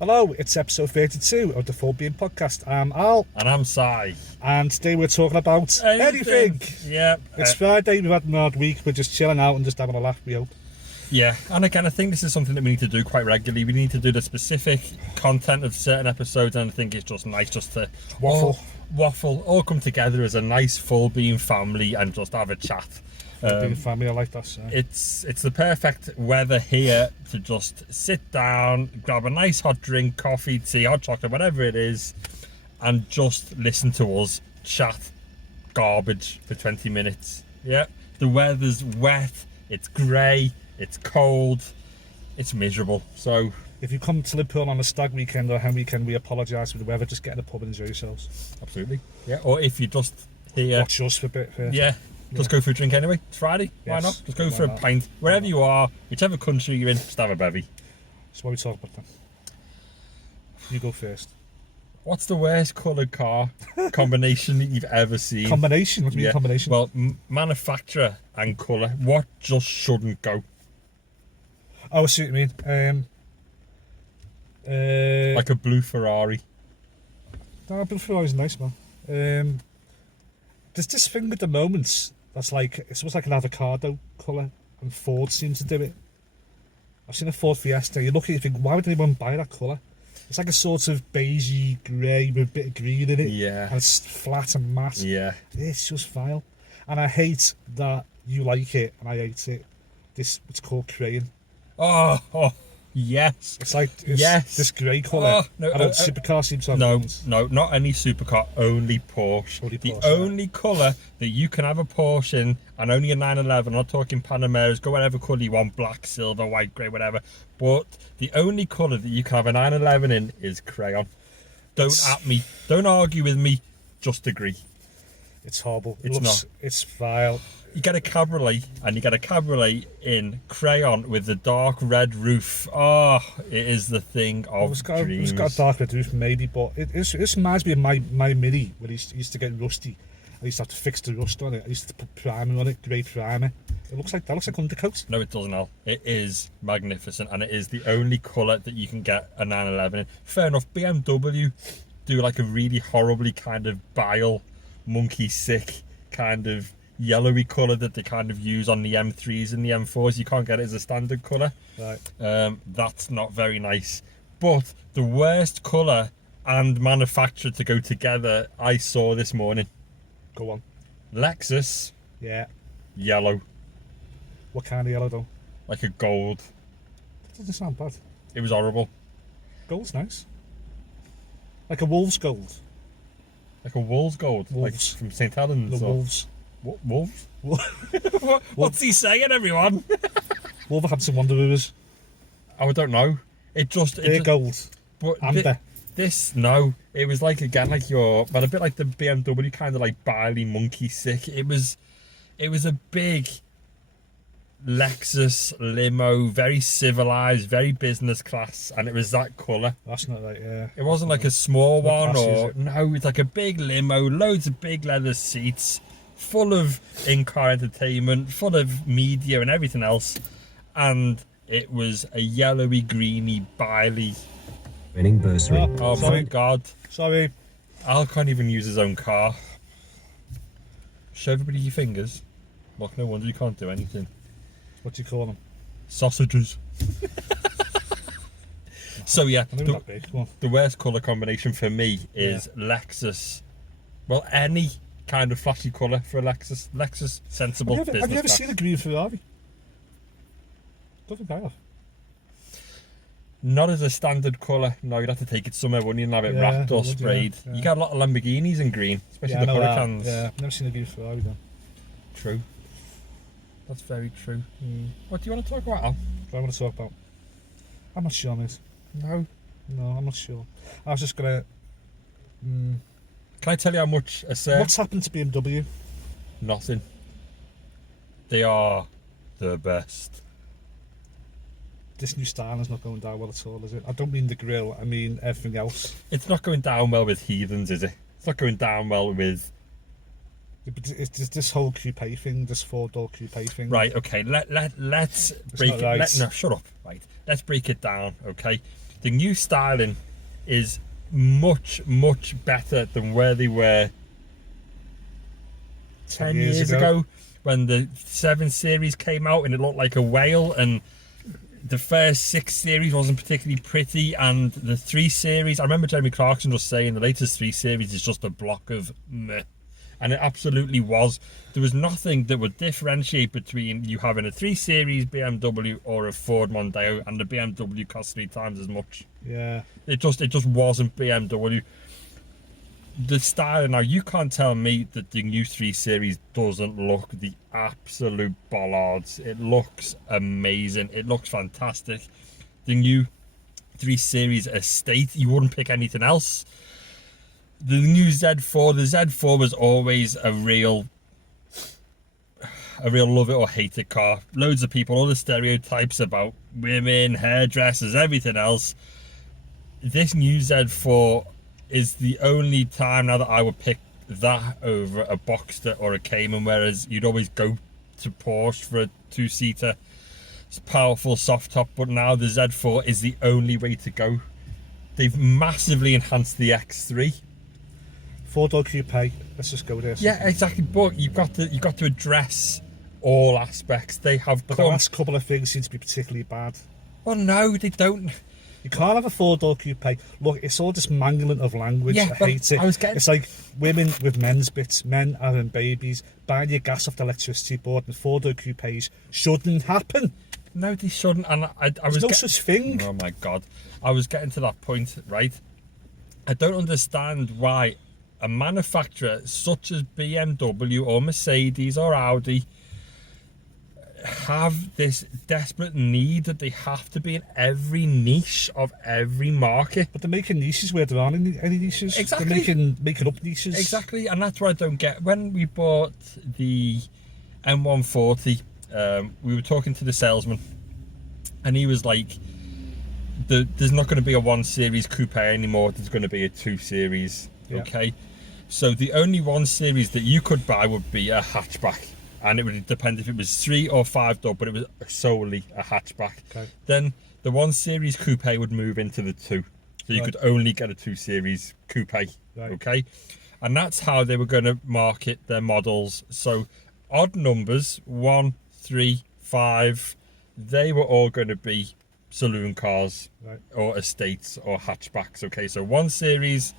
Hello, it's episode 32 of the Full Being Podcast. I'm Al, And I'm Si. and today we're talking about anything. Yeah. It's Friday, we've had an odd week, we're just chilling out and just having a laugh, we hope. Yeah. And again, I think this is something that we need to do quite regularly. We need to do the specific content of certain episodes, and I think it's just nice just to Waffle. all come together as a nice Full Being family and just have a chat. Being family, I like that. So. It's the perfect weather here to just sit down, grab a nice hot drink, coffee, tea, hot chocolate, whatever it is, and just listen to us chat garbage for 20 minutes. Yeah, the weather's wet, it's grey, it's cold, it's miserable. So If you come to Liverpool on a stag weekend or hen weekend, we apologise for the weather, just get in the pub and enjoy yourselves. absolutely, yeah. Or if you just here, Watch us for a bit first. yeah. Just go for a drink anyway. It's Friday. Why Yes, not? Just go why for a not? pint. Wherever you are, whichever country you're in, just have a bevy. So what we talk about then? You go first. What's the worst coloured car combination that you've ever seen? Combination? What do you mean combination? Well, manufacturer and colour. What just shouldn't go? Oh, I see what you mean. Like a blue Ferrari. No, Blue Ferrari's nice, man. There's this thing with the moments that's like, it's almost like an avocado colour, and Ford seems to do it. I've seen a Ford Fiesta, you look at it, you think, why would anyone buy that colour? It's like a sort of beigey grey with a bit of green in it. Yeah. And it's flat and matte. Yeah. It's just vile. And I hate that you like it, and I hate it. It's called crayon. Oh, yes. It's like Yes. this grey colour. Oh, no, I don't supercar seems to have No, ones. no, not any supercar, only Porsche. Only The Porsche, only colour that you can have a Porsche in, and only a 911, I'm not talking Panameras, go whatever colour you want, black, silver, white, grey, whatever. But the only colour that you can have a 911 in is crayon. Don't at me, don't argue with me, just agree. It's horrible. It's not. It's vile. You get a cabriolet, and you get a cabriolet in crayon with the dark red roof. Oh, it is the thing of It's dreams. got a dark red roof maybe, but it reminds me of my Mini when it used to get rusty. I used to have to fix the rust on it. I used to put primer on it, grey primer. That looks like undercoat. No, it doesn't, Al. It is magnificent, and it is the only colour that you can get a 911 in. Fair enough, BMW do like a really horribly kind of bile, monkey sick kind of yellowy colour that they kind of use on the M3s and the M4s. You can't get it as a standard colour. Right. That's not very nice. But the worst colour and manufacturer to go together I saw this morning. Go on. Lexus, Yeah. yellow, What kind of yellow though? like a gold. That doesn't sound bad. It was horrible. Gold's nice. Like a wolf's gold. Like a wolf's gold, Wolves. like from St. Helens. The or- wolves. Wolves? Wo- What's he saying, everyone? Wolverhampton Wanderers. Oh, I don't know. It They're just gold. but Amber. no. It was like, again, like but a bit like the BMW, kind of like barley monkey sick. It was a big Lexus limo, very civilized, very business class, and it was that colour. That's not right, yeah. It wasn't like a small It's not one, classy, or is it? no, it's like a big limo, loads of big leather seats, full of in-car entertainment, full of media and everything else, and it was a yellowy, greeny, biley. Winning bursary. Oh Sorry. my God! Sorry. Al can't even use his own car. Show everybody your fingers. Look, no wonder you can't do anything. What do you call them? Sausages. So yeah, I know that big. Come on. the worst colour combination for me is Lexus. Well, any kind of flashy colour for a Lexus. Lexus, sensible Have you business ever class. seen a green Ferrari? Don't think I have. Not as a standard colour. No, you'd have to take it somewhere, wouldn't you, and have it Yeah, wrapped I or would, yeah, sprayed. yeah. You got a lot of Lamborghinis in green, especially I the know that. Huracans. Yeah, I've never seen a green Ferrari though. True. That's very true. What do you want to talk about, Al? What do I want to talk about? I'm not sure, mate. No. No, I'm not sure. I was just gonna. Can I tell you how much a Sir? What's happened to BMW? Nothing. They are the best. This new styling is not going down well at all, is it? I don't mean the grill. I mean everything else. It's not going down well with heathens, is it? It's not going down well with... It's just this whole coupe thing, this four-door coupe thing. Right, okay, let's break not it. right. No, shut up. Right, let's break it down, okay? The new styling is much, much better than where they were 10 years ago when the 7 Series came out and it looked like a whale, and the first 6 Series wasn't particularly pretty, and the 3 Series, I remember Jeremy Clarkson just saying the latest 3 Series is just a block of meh. And it absolutely was. There was nothing that would differentiate between you having a 3 Series BMW or a Ford Mondeo, and the BMW cost 3 times as much. Yeah. It just wasn't BMW. The style now, you can't tell me that the new 3 Series doesn't look the absolute bollards. It looks amazing. It looks fantastic. The new 3 Series Estate, you wouldn't pick anything else. The new Z4, the Z4 was always a real love it or hate it car. Loads of people, all the stereotypes about women, hairdressers, everything else. This new Z4 is the only time now that I would pick that over a Boxster or a Cayman, whereas you'd always go to Porsche for a 2-seater. It's powerful soft top, but now the Z4 is the only way to go. They've massively enhanced the X3. 4-door coupe. Let's just go there. Yeah, exactly. But you've got to address all aspects. They have But the last couple of things seem to be particularly bad. Well, no, they don't. You can't have a 4-door coupe. Look, it's all this mangling of language. Yeah, I hate it. It's like women with men's bits, men having babies, buying your gas off the electricity board, and 4-door coupes shouldn't happen. No, they shouldn't. And I There's was no such thing. Oh my God, I was getting to that point, right? I don't understand why a manufacturer such as BMW or Mercedes or Audi have this desperate need that they have to be in every niche of every market. But they're making niches where there aren't any niches. Exactly. They're making up niches. Exactly, and that's what I don't get. When we bought the M140, we were talking to the salesman, and he was like, there's not going to be a 1 Series coupe anymore, there's going to be a 2 Series. Yeah. Okay, so the only 1 Series that you could buy would be a hatchback, and it would depend if it was 3 or 5 door, but it was solely a hatchback. Okay. Then the 1 Series coupe would move into the 2, so you could only get a 2 Series coupe. Right. Okay, and that's how they were going to market their models. So odd numbers, 1, 3, 5, they were all going to be saloon cars, Right. or estates or hatchbacks. Okay, so 1 Series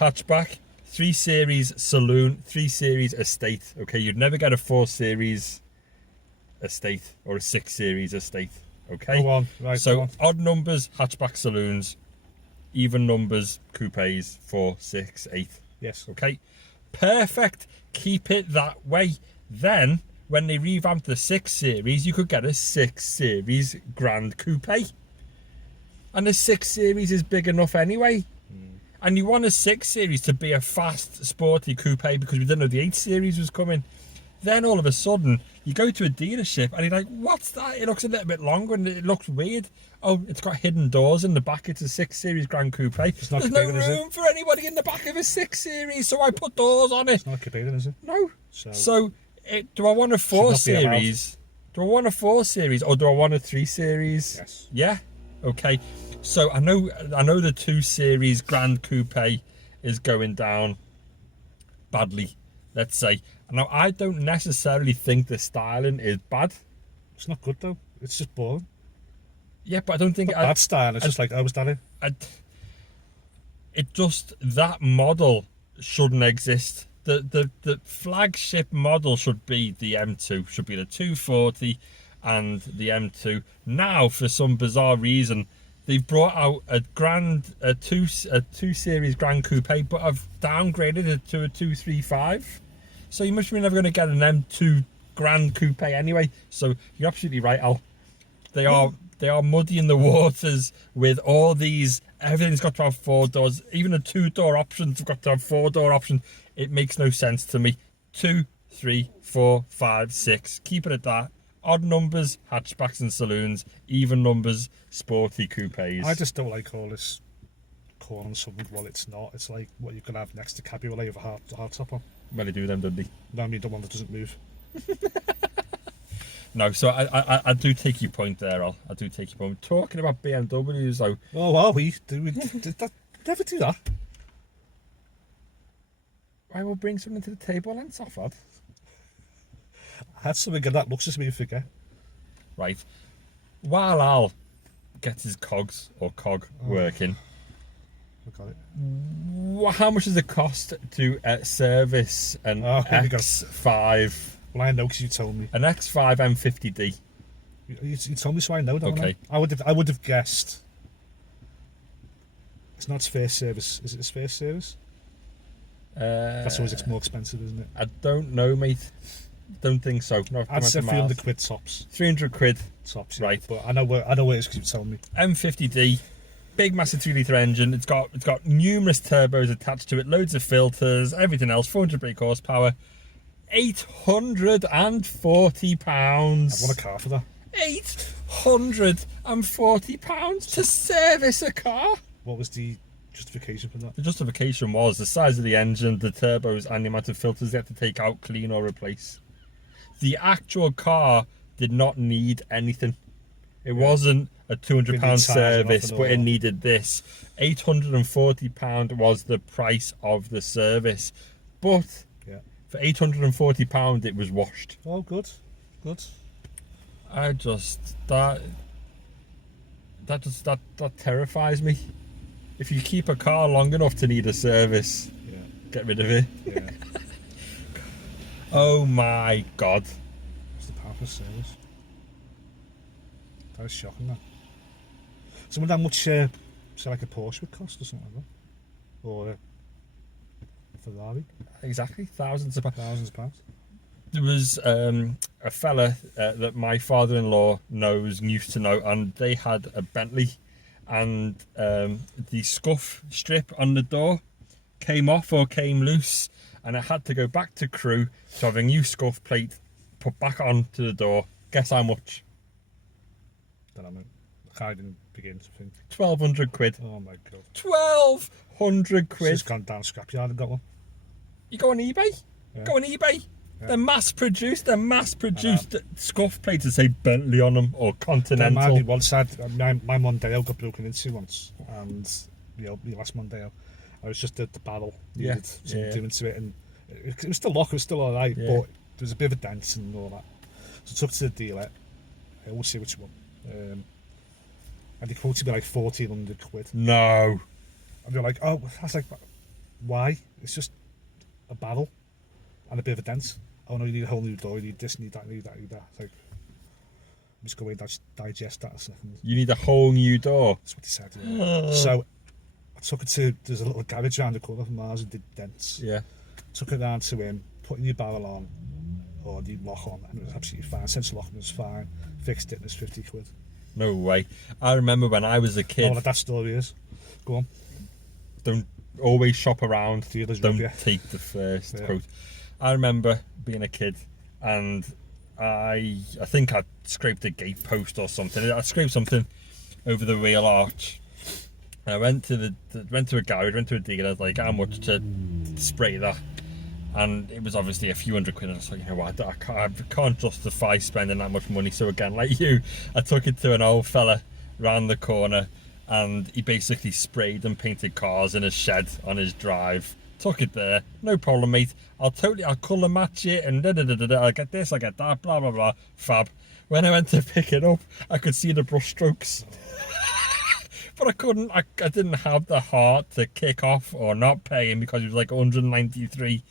hatchback, 3 Series saloon, 3 Series estate. Okay, you'd never get a 4 Series estate or a 6 Series estate. Okay, Go on. Right. so go on. odd numbers hatchback saloons, even numbers coupes, 4, 6, 8. Yes. Okay, perfect. Keep it that way. Then when they revamped the 6 Series, you could get a 6 Series Grand Coupe, and the 6 Series is big enough anyway. And you want a 6 Series to be a fast, sporty coupe because we didn't know the 8 Series was coming. Then all of a sudden, you go to a dealership and you're like, what's that? It looks a little bit longer and it looks weird. Oh, it's got hidden doors in the back. It's a 6 Series Grand Coupe. There's no Cuban, is it? room for anybody in the back of a 6 Series, so I put doors on it. It's not a coupe, is it? No. So Do I want a 4 Should not be allowed. Series? Do I want a 4 Series or do I want a 3 Series? Yes. Yeah? Okay. So I know the 2 Series Grand Coupe is going down badly, let's say. Now, I don't necessarily think the styling is bad. it's not good though. It's just boring. Yeah, but I don't think... Bad style. It's just like, oh, was that it? That model shouldn't exist. The flagship model should be the M2, should be the 240 and the M2. Now, for some bizarre reason, they've brought out a 2 Series Grand Coupe, but I've downgraded it to a 235. So you must be never going to get an M2 Grand Coupe anyway. So you're absolutely right, Al. They are muddying the waters with all these. Everything's got to have 4 doors. Even the 2-door options have got to have 4-door options. It makes no sense to me. 2, 3, 4, 5, 6. Keep it at that. Odd numbers, hatchbacks and saloons. Even numbers, sporty coupes. I just don't like all this calling something well it's not. It's like what you can have next to cabriolet with a hard top on. Well, they do them, don't they? No, I mean the one that doesn't move. No, so I do take your point there, Al. I do take your point. Talking about BMWs, though, Oh, are we? Did that never do that? I will bring something to the table and off that. I had something that looks just me forget. Right. While Al gets his cogs or cog working, I got it. how much does it cost to service an here we go. X5, Well, I know because you told me. an X5 M50D? You told me, so I know, don't Okay. I? I would have guessed. It's not its first service. Is it its first service? That's always it's more expensive, isn't it? I don't know, mate. Don't think so. No, I'd say 300 quid tops. 300 quid. Tops, Right. But I know where it is because you told me. M50D, big massive 2-litre engine. It's got numerous turbos attached to it, loads of filters, everything else. 400 brake horsepower. £840. I want a car for that. £840 to service a car. What was the justification for that? The justification was the size of the engine, the turbos, and the amount of filters they had to take out, clean, or replace. The actual car did not need anything. It wasn't a £200 tyres service, off and but it all. needed this. £840 was the price of the service. But Yeah. for £840, it was washed. Oh, good. Good. I just that terrifies me. If you keep a car long enough to need a service, Yeah. get rid of it. Yeah. Oh my god. It's the power for service. That is shocking, that. So, how much, say, like a Porsche would cost or something like that? Or a Ferrari? Exactly, thousands of pounds. Thousands of pounds. There was a fella that my father-in-law used to know, and they had a Bentley, and the scuff strip on the door came off or came loose, and it had to go back to crew to have a new scuff plate put back onto the door. Guess how much? Then I mean, I can't even begin to think. 1,200 quid. Oh my god. 1,200 It's quid. just gone down scrapyard and got one. You go on eBay? Yeah. Go on eBay. Yeah. They're mass-produced scuff plates that say Bentley on them or Continental. There might be one side. My Mondeo got broken into once, and the last Mondeo, I was just at the barrel Yeah, needed some yeah. doing to it, and it was still locked. It was still all right, Yeah. but there was a bit of a dent and all that. So I took it to the dealer. I always see which one, and they quoted me like 1,400 quid. No. And they're like, "Oh," I was like, "Why? It's just a barrel and a bit of a dent. Oh no, you need a whole new door. You need this, you need that, you need that, you need that." It's like, I'm just going to digest that a second. You need a whole new door. That's what he said. Yeah. So I took it to, there's a little garage around the corner from ours and did dents. Yeah. Took it down to him, put a new barrel on, or the lock on, and it was absolutely fine. Central lock was fine. Fixed it, and it was 50 quid. No way. I remember when I was a kid. All that story is. Go on. Don't always shop around. Dealers Don't rub you. take the first Yeah. quote. I remember being a kid, and I think I scraped a gate post or something. I scraped something over the wheel arch. And I went to a garage, went to a dealer, like, how much to spray that? And it was obviously a few hundred quid. And I was like, you know what, I can't justify spending that much money. So again, like you, I took it to an old fella round the corner, and he basically sprayed and painted cars in a shed on his drive. Took it there, no problem, mate. I'll colour match it, and I'll get this, I'll get that, blah blah blah. Fab. When I went to pick it up, I could see the brush strokes. But I couldn't, I didn't have the heart to kick off or not pay him because he was like 193.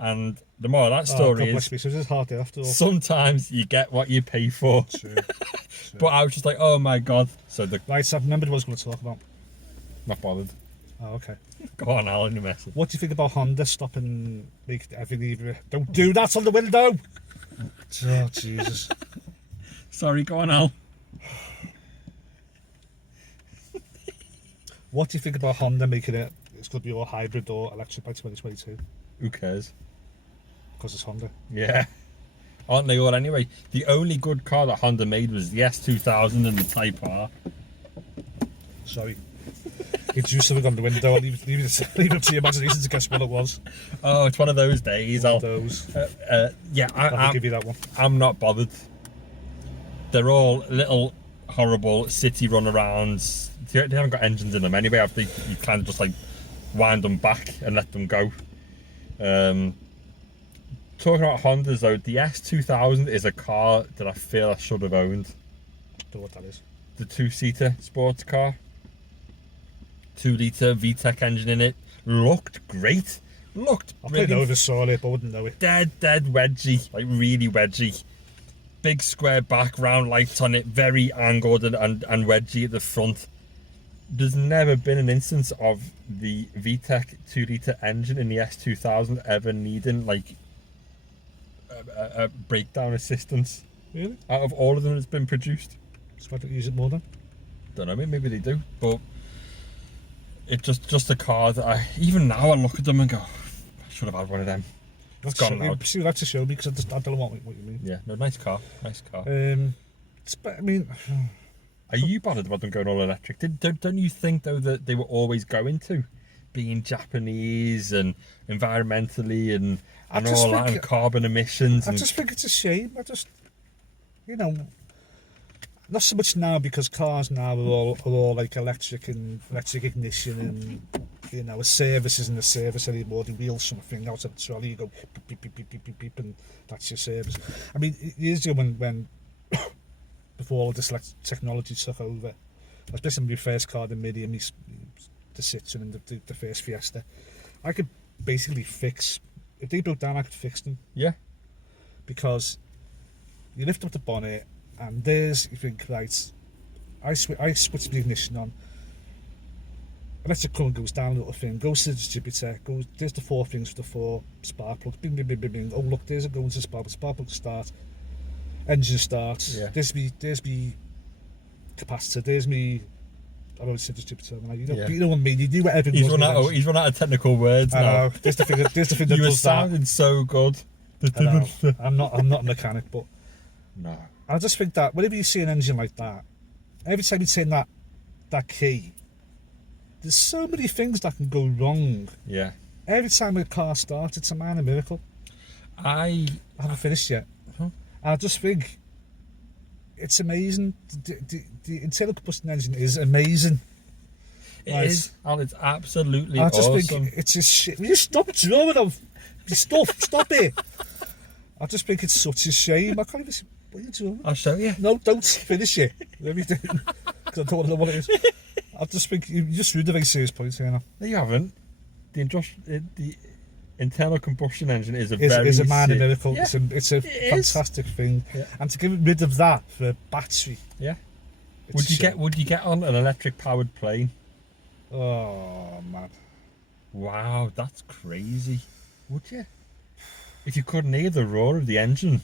And the more of that story God bless is, me. So it's hard day after all. sometimes you get what you pay for. True. But I was just like, oh my god. So Right, so I've remembered what I was going to talk about. not bothered. Oh, okay. Go on, Alan, you message. What do you think about Honda stopping make everything even? Don't do that on the window. Oh Jesus! Sorry, go on, Al. What do you think about Honda making it? It's going to be all hybrid or electric by 2022 Who cares? because it's Honda. Yeah. Aren't they all anyway? The only good car that Honda made was the S2000 and the Type R. Sorry. He drew something on the window. I'll leave it up to your imagination to guess what it was. Oh, it's one of those days. One I'll of those. yeah, I'll give you that one. I'm not bothered. They're all little horrible city runarounds. They haven't got engines in them anyway. You kind of just like wind them back and let them go. Talking about Hondas though, the S2000 is a car that I feel I should have owned. Don't know what that is. The 2-seater sports car. 2-litre VTEC engine in it. Looked great. Looked I probably know brilliant. if I saw it, but I wouldn't know it. Dead wedgy. Like really wedgy. Big square back, round lights on it. Very angled and wedgy at the front. There's never been an instance of the VTEC 2-litre engine in the S2000 ever needing like a breakdown assistance. Really? Out of all of them that's been produced. So I don't use it more then. Don't know, maybe they do, but it's just a car that even now I look at them and go, I should have had one of them. It's gone now. See, you'll have to show me, because I don't know what you mean. Yeah, no, nice car. I mean, Are you bothered about them going all electric? Don't you think though that they were always going to, being Japanese and environmentally and all that, and carbon emissions? I just think it's a shame. Not so much now, because cars now are all like electric and electric ignition, and a service isn't a service anymore. They wheel something out of the trolley, you go beep beep beep beep beep beep, and that's your service. I mean, years ago when before all this technology took over, especially my first car, the Mini, and the Citroen and the first Fiesta, I could basically fix, if they broke down, I could fix them. Yeah. Because you lift up the bonnet, and you think, right, I switch the ignition on, electric current goes down a little thing, goes to the distributor, there's the 4 things for the 4 spark plugs, bing, bing, bing, bing, bing. Oh look, there's a going to spark plug start, engine starts, Yeah. there's me capacitor, there's me, I don't say distributor, you know what I mean, you do whatever. He's run out of technical words I now. know, there's the thing that You were does that. sounding so good. I know. I'm not a mechanic, but No. I just think that whenever you see an engine like that, every time you turn that key, there's so many things that can go wrong. Yeah. Every time a car starts, it's a minor miracle. I haven't finished yet. Huh? I just think it's amazing. The internal combustion engine is amazing. It Right. is, and it's absolutely I just awesome. think it's a shit. Will you stop drawing of stuff? Stop it. I just think it's such a shame. I can't even see. What are you doing? I'll show you. No, don't finish it. Let me do it. Because I don't want to know what it is. I just think you just ruined a very serious point here now. No, you haven't. The internal combustion engine is a minor miracle. Yeah, It's a fantastic thing. Yeah. And to get rid of that for a battery. Yeah. it's Would a shame. you get on an electric powered plane? Oh man. Wow, that's crazy. Would you? If you couldn't hear the roar of the engine,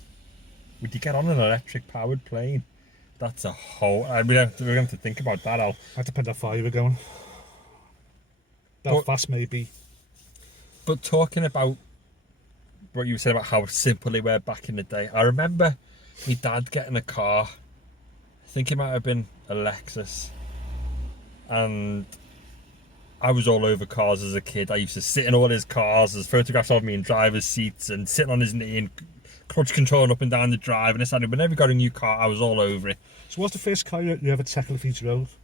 would you get on an electric powered plane? That's a whole. We're going to have to think about that, Al. That depends how far you were going. Belfast maybe. But talking about what you said about how simple they were back in the day, I remember my dad getting a car. I think it might have been a Lexus, and I was all over cars as a kid. I used to sit in all his cars. There's photographs of me in driver's seats and sitting on his knee and clutch controlling up and down the drive. And it's like, whenever we got a new car, I was all over it. So what's the first car you ever technically drove?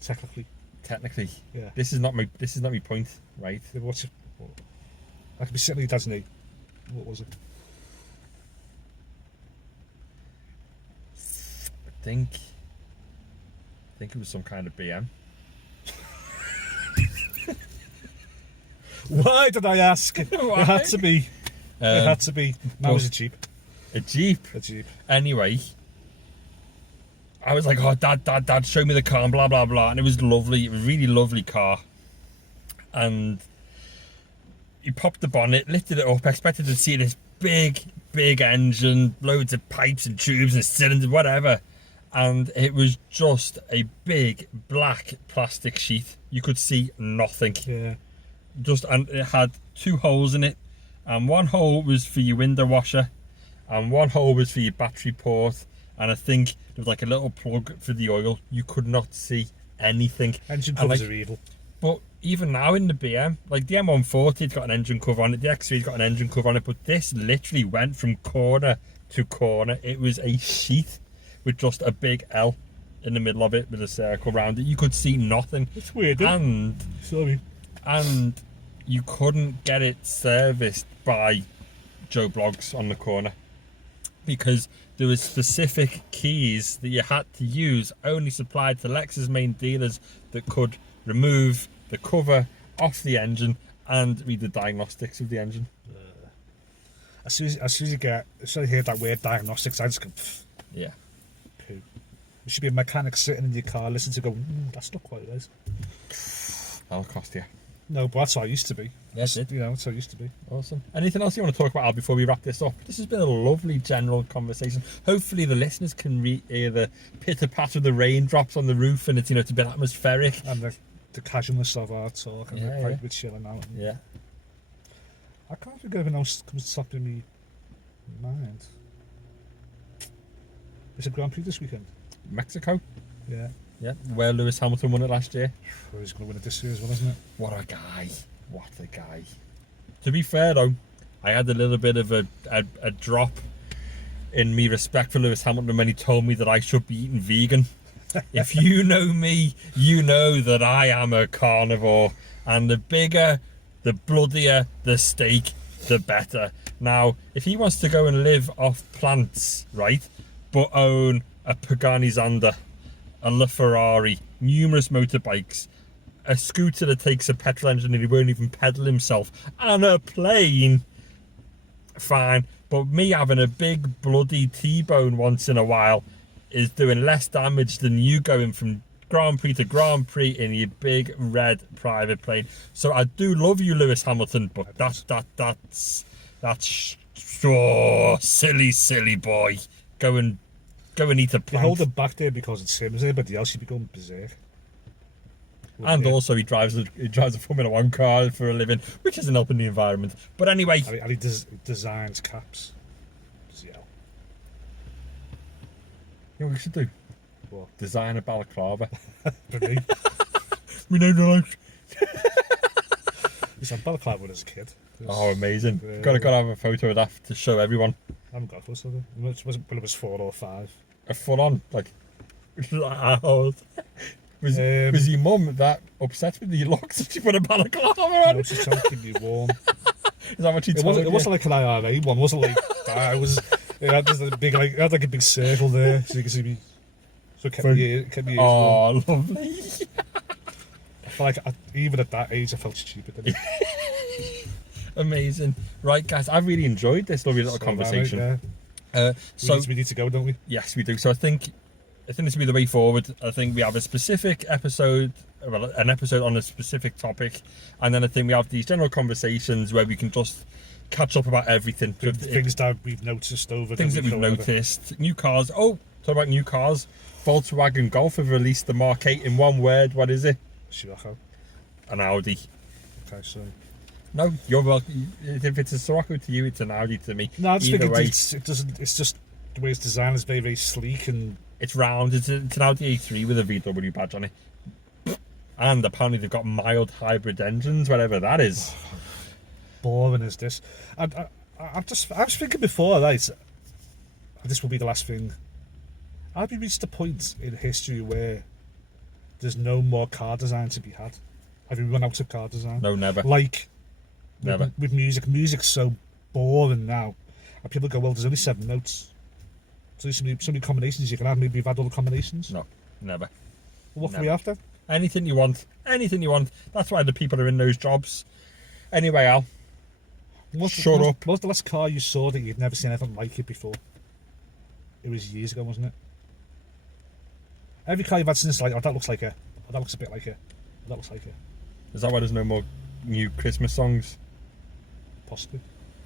Technically. Technically, Yeah. this is not my point, right? What's it? I could be sitting on your dad's knee. What was it? I think it was some kind of BM. Why did I ask? Why? It had to be. It had to be. Now was a Jeep. A Jeep. A Jeep. Anyway, I was like, oh, dad, show me the car, and blah, blah, blah. And it was lovely. It was a really lovely car. And he popped the bonnet, lifted it up, expected to see this big engine, loads of pipes and tubes and cylinders, whatever. And it was just a big black plastic sheet. You could see nothing. Yeah. And it had 2 holes in it, and one hole was for your window washer, and one hole was for your battery port, and I think there was like a little plug for the oil. You could not see anything. Engine And, covers like, are evil. but even now in the BM, like the M140's got an engine cover on it, the X3's got an engine cover on it, but this literally went from corner to corner. It was a sheet with just a big L in the middle of it with a circle around it. You could see nothing. It's weird, isn't it? Sorry. And you couldn't get it serviced by Joe Bloggs on the corner because there was specific keys that you had to use, only supplied to Lexus main dealers, that could remove the cover off the engine and read the diagnostics of the engine. As soon as you hear that word diagnostics, I just go, pfft, Yeah. poo. There should be a mechanic sitting in your car listening to go, that's not quite right. That'll cost you. No, but that's how it used to be. Yes, it. You know, that's how it used to be. Awesome. Anything else you want to talk about, Al, before we wrap this up? This has been a lovely general conversation. Hopefully the listeners can hear the pitter-patter of the raindrops on the roof, and it's, it's a bit atmospheric. And the casualness of our talk, and Yeah, we're chilling out. Yeah. I can't think of anything else comes to top of me mind. It's a Grand Prix this weekend. Mexico. Yeah. Yeah. Where Lewis Hamilton won it last year. Well, he's going to win it this year as well, isn't it? What a guy. What a guy. To be fair, though, I had a little bit of a drop in me respect for Lewis Hamilton when he told me that I should be eating vegan. If you know me, you know that I am a carnivore. And the bigger, the bloodier the steak, the better. Now, if he wants to go and live off plants, right, but own a Pagani Zonda, a LaFerrari, numerous motorbikes, a scooter that takes a petrol engine and he won't even pedal himself, and a plane, fine. But me having a big bloody T-bone once in a while is doing less damage than you going from Grand Prix to Grand Prix in your big red private plane. So I do love you, Lewis Hamilton, but that's oh, silly boy. Go and eat a You plant. hold him back there because it's him, isn't it? Everybody else should be going berserk. And Yeah. also he drives a Formula One car for a living, which isn't helping the environment. But anyway, And he designs caps. Yeah. you know what we should do? What? Design a balaclava. For me. We know the He's had balaclava when I was a kid. Oh, amazing! Yeah. Gotta have a photo of that to show everyone. I haven't got close to it. It wasn't when I was 4 or 5. A full on like. Was Um, was your mum that upset with your looks that she put a balaclava You on? know, just trying to keep you warm. Is that what she It told wasn't like an IRA one. It wasn't like that. It was. It had just a big it had like a big circle there, so you can see me. So it kept me ears warm. Oh, lovely. I feel like even at that age, I felt stupid. Didn't I? Amazing. Right, guys, I really enjoyed this lovely little So, conversation. yeah. So we need to go, don't we? yes, we do. So I think this will be the way forward. I think we have a specific episode, well, an episode on a specific topic, and then I think we have these general conversations where we can just catch up about everything. Things that we've noticed over Things the that we've week or whatever. noticed. New cars. Oh, talk about new cars. Volkswagen Golf have released the Mark 8 in one word. What is it? Scirocco. An Audi. Okay, so No, you're welcome. If it's a Scirocco to you, it's an Audi to me. no, I just Either think way, it doesn't. It's just the way it's designed is very, very sleek and it's round. It's an Audi A3 with a VW badge on it. And apparently they've got mild hybrid engines, whatever that is. boring as this. I was thinking before, right? This will be the last thing. Have we reached a point in history where there's no more car design to be had? Have we run out of car design? No, never. Like Never. with music. Music's so boring now. And people go, well, there's only 7 notes. So there's so many combinations you can have. Maybe you've had all the combinations. No, never. Well, what can we Never. have then? Anything you want. Anything you want. That's why the people are in those jobs. Anyway, Al. Shut up. What was the last car you saw that you'd never seen anything like it before? It was years ago, wasn't it? Every car you've had since, like, oh, that looks like a, oh, that looks a bit like a, that looks like a, Is that why there's no more new Christmas songs? possibly.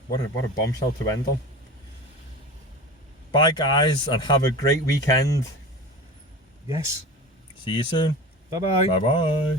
What a bombshell to end on. Bye, guys, and have a great weekend. Yes. See you soon. Bye bye. Bye-bye.